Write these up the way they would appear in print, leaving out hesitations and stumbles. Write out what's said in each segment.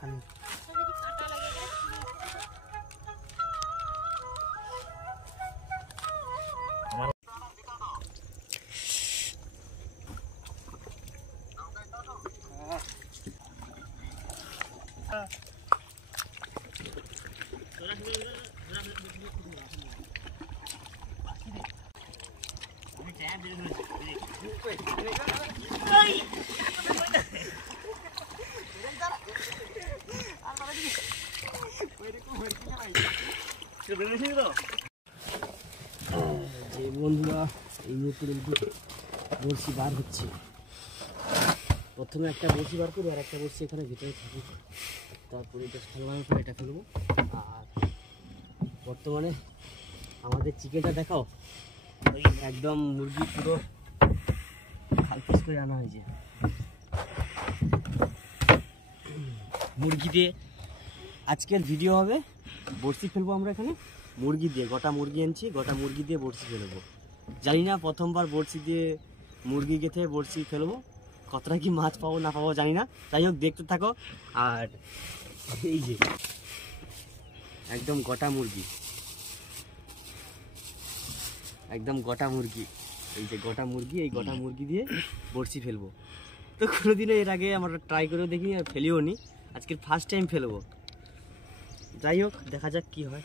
খালি যে বন্ধুরা এই মুহূর্তে কিন্তু বড়শি বার হচ্ছে। প্রথমে একটা বড়শি বার করবো আর একটা বড়শি এখানে ভিতরে থাকুক, তারপরে এটা ফেলবার পরে এটা ফেলবো। আর বর্তমানে আমাদের চিকেনটা দেখাও, ওই একদম মুরগি পুরো হালপিস করে আনা হয়েছে। মুরগি দিয়ে আজকের ভিডিও হবে, বড়শি ফেলবো আমরা এখানে মুরগি দিয়ে। গোটা মুরগি আনছি, গোটা মুরগি দিয়ে বড়শি ফেলবো। জানি না প্রথমবার বড়শি দিয়ে মুরগি গেঁথে বড়শি ফেলবো, কতটা কি মাছ পাবো না পাবো জানি না। যাই হোক দেখতে থাকো। আর এই যে একদম গোটা মুরগি, একদম গোটা মুরগি, এই যে গোটা মুরগি, এই গোটা মুরগি দিয়ে বড়শি ফেলবো। তো কোনোদিনও এর আগে আমরা ট্রাই করেও দেখিনি আর ফেলিও নি, আজকের ফার্স্ট টাইম ফেলবো। যাই হোক দেখা যাক কি হয়।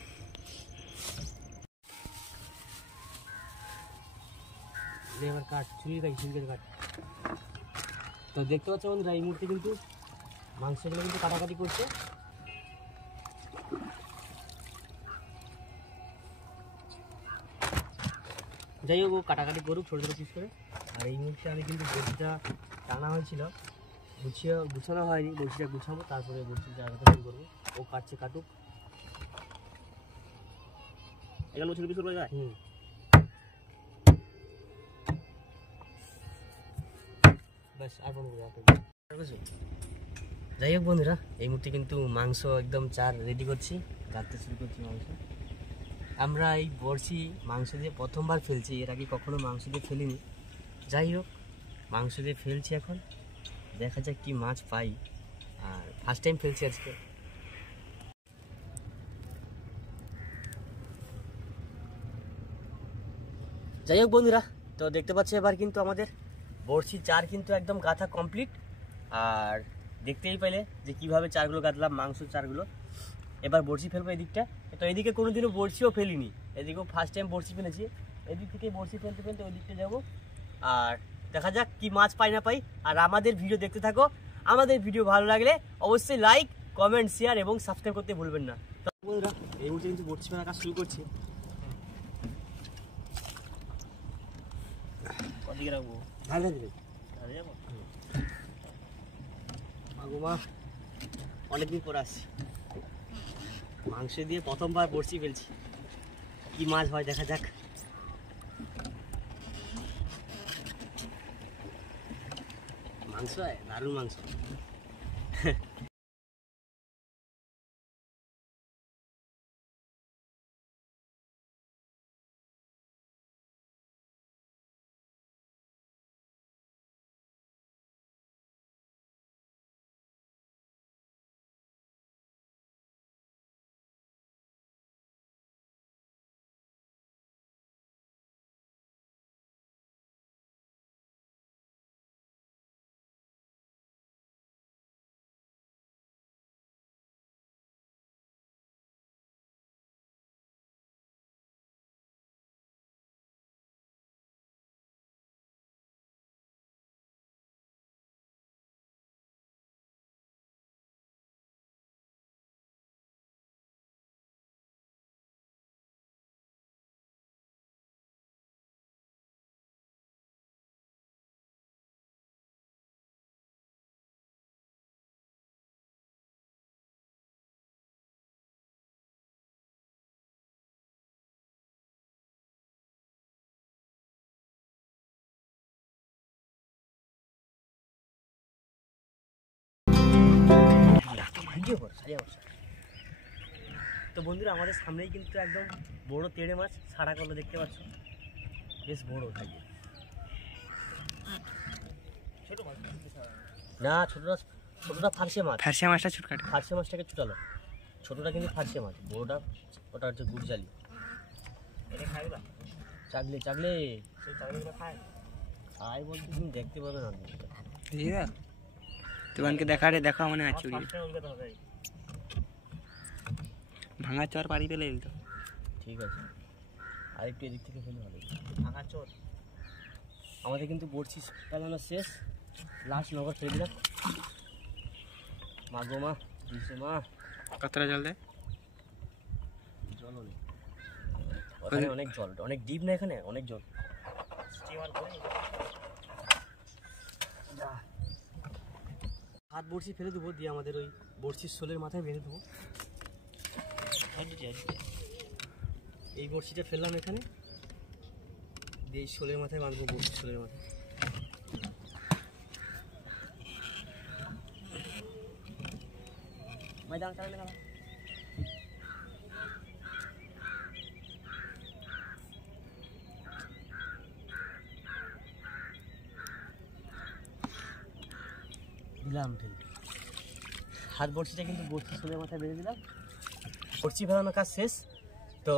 এবার কাট চুলি কাট, চুলি কাট। তো দেখতে পাচ্ছ বন্ধুরা এই মুহূর্তে কিন্তু মাংসগুলো কিন্তু কাটাকাটি করছে। যাই হোক ও কাটাকাটি করুক ছোটো ছোটো পিস করে। আর এই মুহূর্তে আমি কিন্তু বড়শিটা টানা হয়েছিল, গুছানো হয়নি, বড়শিটা গুছাবো তারপরে বড়শির জায়গাটা শুরু করবো। ও কাটছে কাটুক। এখানে ছোটো পিস করে যায়। ব্যাস আর বন্ধু। যাই হোক বন্ধুরা এই মুহূর্তে কিন্তু মাংস একদম চার রেডি করছি, কাটতে শুরু করছি মাংস। আমরা এই বড়শি মাংস দিয়ে প্রথমবার ফেলছি, এর আগে কখনো মাংস দিয়ে ফেলিনি। যাই হোক মাংস দিয়ে ফেলছি, এখন দেখা যাক কি মাছ পাই। আর ফার্স্ট টাইম ফেলছি আজকে। যাই হোক বন্ধুরা তো দেখতে পাচ্ছি এবার কিন্তু আমাদের বড়শি চার কিন্তু একদম গাঁথা কমপ্লিট। আর দেখতেই পেলে যে কীভাবে চারগুলো গাঁথলাম, মাংস চারগুলো। এবার বড়শি ফেলবো এদিকটা। তো এদিকে কোনোদিনও বড়শিও ফেলিনি, এদিকেও ফার্স্ট টাইম বড়শি ফেলেছি। এদিক থেকে বড়শি ফেলতে ফেলতে ওই দিকটা যাবো। আর দেখা যাক কি মাছ পাই না পাই। আর আমাদের ভিডিও দেখতে থাকো। আমাদের ভিডিও ভালো লাগলে অবশ্যই লাইক, কমেন্ট, শেয়ার এবং সাবস্ক্রাইব করতে ভুলবেন না। তো বন্ধুরা এই মুহূর্তে কিন্তু বড়শি ফেলার কাজ শুরু করছি। ওদিকে রাখবো, ঢালে দেবে, ঢালে যাবো। মাগুমা অনেকদিন পর আসছি, মাংস দিয়ে প্রথমবার বড়শি ফেলছি, কি মাছ হয় দেখা যাক। মাংস হয়, দারুণ মাংস। ভিডিও কর সারিয়া বসা। তো বন্ধুরা আমাদের সামনেই কিন্তু একদম বড় তেড়ে মাছ ছাড়া করলো, দেখতে পাচ্ছ বেশ বড় থাকে। ছোট মাছ না, ছোট মাছ ছোটটা ফারসে মাছ, ফারসে মাছটা ছুটকাট, ফারসে মাছটাকে ছুটালো, ছোটটা কিন্তু ফারসে মাছ, বড়টা ওটা হচ্ছে গুড়জালি। এটা খাই না চাগলে চাগলে সেই চাগলেগুলো খায় খাই বলতে তুমি দেখতে পাবে না। তোমাকে দেখারে দেখা মানে আছে ভাঙা চর পাড়ি পেলে তো ঠিক আছে। আর একটু এদিক থেকে ফেলে ভালো ভাঙা চর। আমাদের কিন্তু বড়শি ফেলানো শেষ, লাস্ট নগর ফেলে দিলাম। মা গো মা দিছে মা। কতটা জল দেয়? জল নেই ওখানে, অনেক জল, অনেক ডিপ না এখানে, অনেক জল। হাত বড়শি ফেলে দেবো, দিয়ে আমাদের ওই বড়শির শোলের মাথায় বেঁধে দেবো। এই বড়শিটা ফেললাম এখানে, দিয়ে এই শোলের মাথায় বাঁধবো, বড়শির শোলের মাথায়। ময়দান চালালে না দিলাম ঠেলে। হাত বড়শিটা কিন্তু বড়শি শোলের মাথায় বেঁধে দিলাম। বড়শি ফেলানোর কাজ শেষ। তো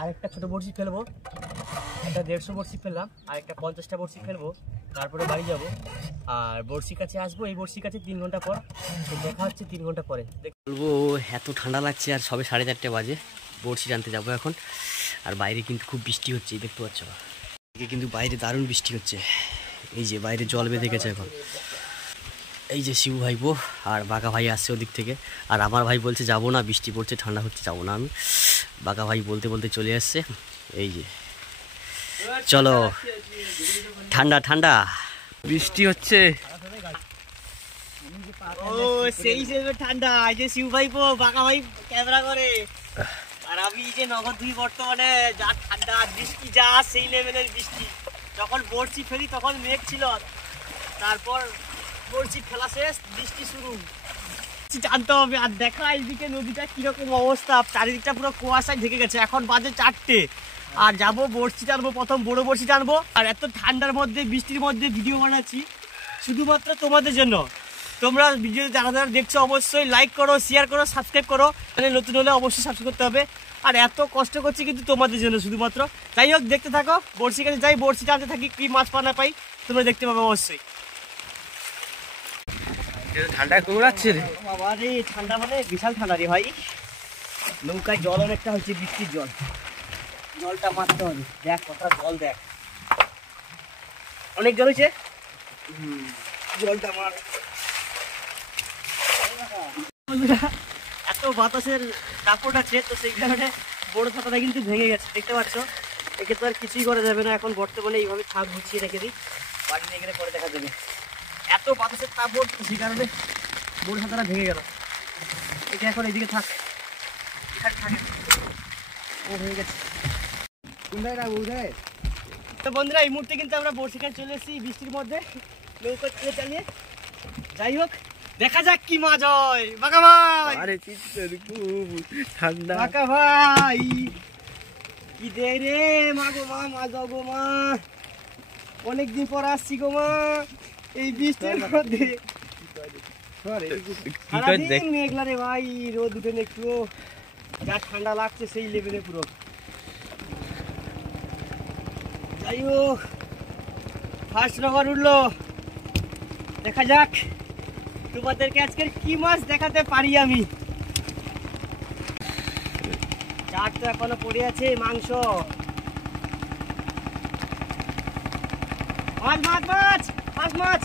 আরেকটা ছোটো বড়শি ফেলবো, একটা 150 বড়শি ফেললাম, আর একটা 50টা বড়শি ফেলবো, তারপরে বাড়ি যাব। আর বড়শি কাছে আসবো, এই বড়শি কাছে 3 ঘন্টা পর। তো দেখা হচ্ছে 3 ঘন্টা পরে। বলবো এত ঠান্ডা লাগছে, আর সবে 4:30 বাজে। বড়শি টানতে যাবো এখন। আর বাইরে কিন্তু খুব বৃষ্টি হচ্ছে, দেখতে পাচ্ছ। এদিকে কিন্তু বাইরে দারুণ বৃষ্টি হচ্ছে। এই যে বাইরে জল বেঁধে গেছে এখন। এই যে শিবু ভাইপো আর বাঁকা ভাই আসছে ওদিক থেকে। আর আমার ভাই বলছে যাবো না, বৃষ্টি পড়ছে, ঠান্ডা হচ্ছে, যাবো না আমি। বাঁকা ভাই বলতে বলতে চলে আসছে। এই যে চলো, ঠান্ডা ঠান্ডা বৃষ্টি হচ্ছে। ও সেই ঠান্ডা। এই যে শিবু ভাইপো বাঁকা ভাই ক্যামেরা করে, আর আমি যে নগদ দুই বর্তমানে যা ঠান্ডা, বৃষ্টি যা সেই লেভেলের বৃষ্টি। যখন বড়শি ফেলি তখন মেঘ ছিল, তারপর বড়শি ফেলা শেষ, বৃষ্টি শুরু। জানতে হবে। আর দেখা এইদিকে নদীটা কিরকম অবস্থা, চারিদিকটা পুরো কুয়াশায় ঢেকে গেছে। এখন বাজে 4টে, আর যাবো বড়শি টানবো, প্রথম বড় বড়শি টানবো। আর এত ঠান্ডার মধ্যে, বৃষ্টির মধ্যে ভিডিও বানাচ্ছি শুধুমাত্র তোমাদের জন্য। তোমরা ভিডিও যারা যারা দেখছো অবশ্যই লাইক করো, শেয়ার করো, সাবস্ক্রাইব করো। মানে নতুন হলে অবশ্যই সাবস্ক্রাইব করতে হবে। আর এত কষ্ট করছি কিন্তু তোমাদের জন্য শুধুমাত্র। যাই হোক, দেখতে থাকো। বড়শি কাছে যাই, বড়শি টানতে থাকি, কি মাছ পানা পাই তোমরা দেখতে পাবে অবশ্যই। ঠান্ডা কুমড়াচ্ছে রে বাবা রে, ঠান্ডা মানে বিশাল ঠান্ডা রে ভাই। নৌকায় জল অনেকটা হচ্ছে, বৃষ্টির জল, জলটা মারতে হবে। দেখ কতটা জল, দেখ অনেক জল হয়েছে, জলটা মার। এত বাতাসের দাপট আছে, তো সেই কারণে বড় ছাতাটা কিন্তু ভেঙে গেছে, দেখতে পাচ্ছ। একে তো আর কিছুই করা যাবে না, এখন বর্তমানে এইভাবে ছাদ গুছিয়ে রেখে দিই, বাড়ি নিয়ে গেলে পরে দেখা যাবে। এত বাতাসের দাপট, সেই কারণে বড় ছাতাটা ভেঙে গেল। এটা এখন এইদিকে থাক, ও হয়ে গেছে। তো বন্ধুরা, এই মুহূর্তে কিন্তু আমরা বড়শি কাছে চলে এসেছি বৃষ্টির মধ্যে, নৌকা চালিয়ে। যাই হোক, দেখা যাক কি মাছ হয়। বাঁকা ভাই, আরে খুব ঠান্ডা। বাঁকা ভাই কি দে রে, মা গো মা, মা যাও গো মা, অনেকদিন পর আসছি গো মা এই বৃষ্টির মধ্যে। সারাদিন মেঘলা রে ভাই, রোদ উঠে না একটু, যা ঠান্ডা লাগছে সেই লেভেলে পুরো। যাই হোক, ফার্স্ট নগর উঠলো, দেখা যাক তোমাদেরকে আজকের কি মাছ দেখাতে পারি আমি। চাট তো এখনো পড়ে আছে, মাংস, মাছ মাছ মাছ মাছ মাছ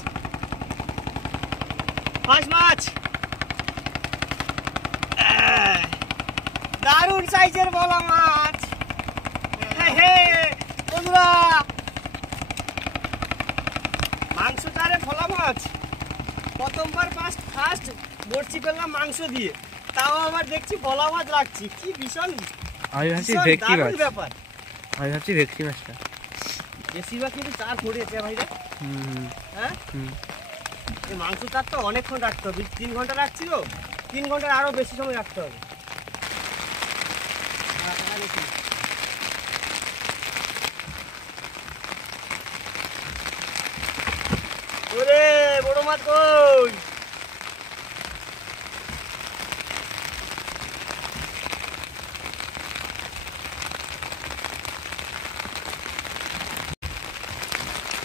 মাছ মাছ, দারুণ সাইজের বলা মাছ। বন্ধুরা, মাংস চারে ফলা মাছ, প্রথমবার ফার্স্ট বড়শি পেলাম মাংস দিয়ে, তাও আবার দেখছি ভোলা মাছ রাখছি, কি ভীষণ ব্যাপার। আমি ভাবছি ভেটকি মাছটা। বেশিরভাগ কিন্তু চার পড়েছে ভাই রে। হ্যাঁ, এই মাংস চার তো অনেকক্ষণ রাখতে হবে, 3 ঘন্টা রাখছিল, 3 ঘন্টার আরো বেশি সময় রাখতে হবে। ওরে বড় মাছ কই,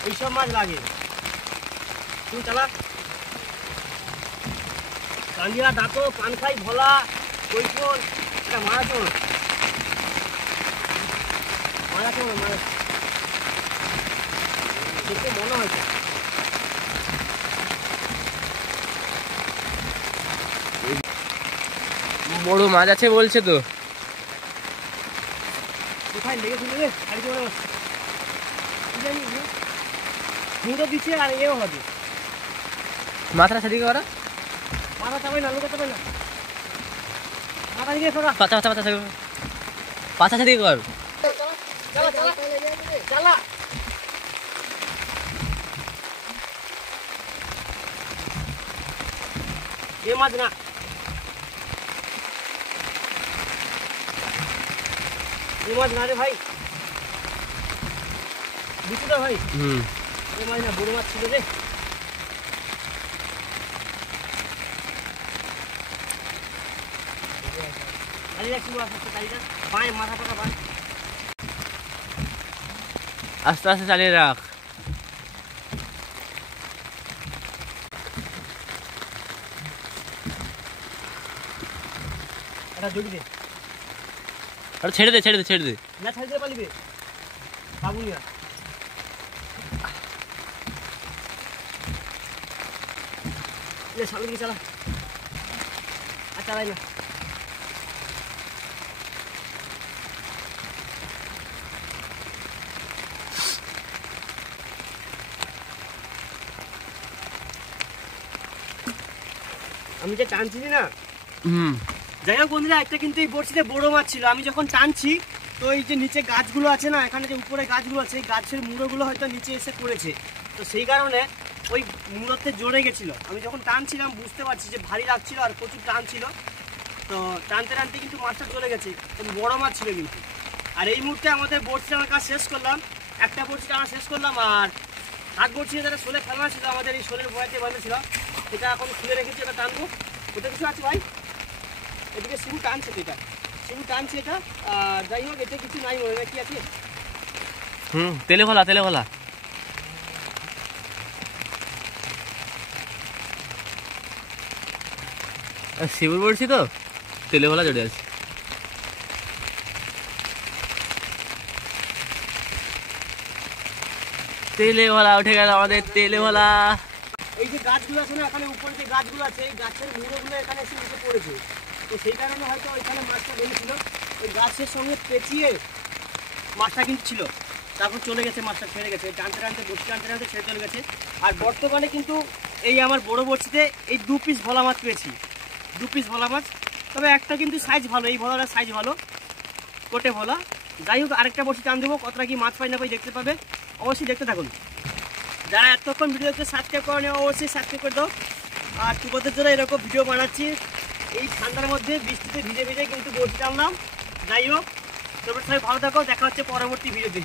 এইসব মাছ লাগে। তুমি চালা কান্দিয়া, ডাকো, পানখাই, ভোলা, কৈফল, এটা মাছ আছে দেখতে মনে হয়েছে। বড় মাছ আছে বলছে তো। কোথায় লেগে শুনে রে মুড়ো দিচ্ছে আর এও হবে। মাথাটা সেদিকে করা, মাথা চাপাই না, লোকে চাপাই না, মাথা দিকে ফোকা। পাতা পাতা পাতা পাতা সেদিকে কর। চালা চালা চালা। এ মাছ না, এ মাছ না রে ভাই, বুঝছো ভাই? এ মাছ না, বড় মাছ ছিল রে। আস্তে আস্তে চালিয়ে রাখ। ছেড়ে দে ছেড়ে দে ছেড়ে দে। না ছাড়তে পারবি বাবু না। সামনে দিকে চালা, আর চালাই না। আমি যে টানছি না, যাই হোক বন্ধুরা, একটা কিন্তু এই বড়শিতে বড় মাছ ছিল। আমি যখন টানছি তো এই যে নিচে গাছগুলো আছে না, এখানে যে উপরে গাছগুলো আছে, এই গাছের মুড়োগুলো হয়তো নিচে এসে পড়েছে। তো সেই কারণে ওই মুড়োতে জড়ে গেছিলো। আমি যখন টানছিলাম বুঝতে পারছি যে ভারী লাগছিল আর প্রচুর টান ছিল। তো টানতে টানতে কিন্তু মাছটা চলে গেছে, বড় মাছ ছিল কিন্তু। আর এই মুহূর্তে আমাদের বড়শি টানার কাজ শেষ করলাম, একটা বড়শি টানা শেষ করলাম। আর হাত বড়শি যেটা শোলে ফেলা ছিল, আমাদের এই শোলের বয়াতে বাঁধেছিল, সেটা এখন খুলে রেখেছি। এটা টানবো, ওটা কিছু আছে ভাই, এদিকে শিবু টানছে, এটা শিবু টানছে এটা। আর যাই হোক, এতে কিছু নাই মনে হয়, কি আছে? তেলে ভোলা তেলে ভোলা। শিবুর বলছি তো তেলে ভোলা জড়ে আছে। তেলে ভোলা উঠে গেল আমাদের তেলে ভোলা। এই যে গাছগুলো আছে না, এখানে উপরে যে গাছগুলো আছে, এই গাছের মুড়োগুলো এখানে এসে উঠে পড়েছে। তো সেই কারণে হয়তো ওইখানে মাছটা বেরিয়েছিল, ওই গাছের সঙ্গে পেঁচিয়ে মাছটা কিন্তু ছিল। তারপর চলে গেছে, মাছটা ছেড়ে গেছে, টানতে টানতে বড়শি টানতে টানতে ছেড়ে চলে গেছে। আর বর্তমানে কিন্তু এই আমার বড় বড়শিতে এই 2 পিস ভোলা মাছ পেয়েছি, 2 পিস ভোলা মাছ। তবে একটা কিন্তু সাইজ ভালো, এই ভোলাটার সাইজ ভালো, কোটে ভোলা। যাই হোক, আরেকটা বড়শি টান দেবো, কতটা কি মাছ পাই না পাই দেখতে পাবে, অবশ্যই দেখতে থাকুন। যারা এতক্ষণ ভিডিওতে সাবস্ক্রাইব করে নেওয়া, অবশ্যই সাবস্ক্রাইব করে দাও। আর তোমাদের জন্য এরকম ভিডিও বানাচ্ছি এই ঠান্ডার মধ্যে, বৃষ্টিতে ভিজে ভিজে কিন্তু বড়শি টানলাম। যাই হোক, তোমরা সবাই ভালো থাকো, দেখা হচ্ছে পরবর্তী ভিডিওতে।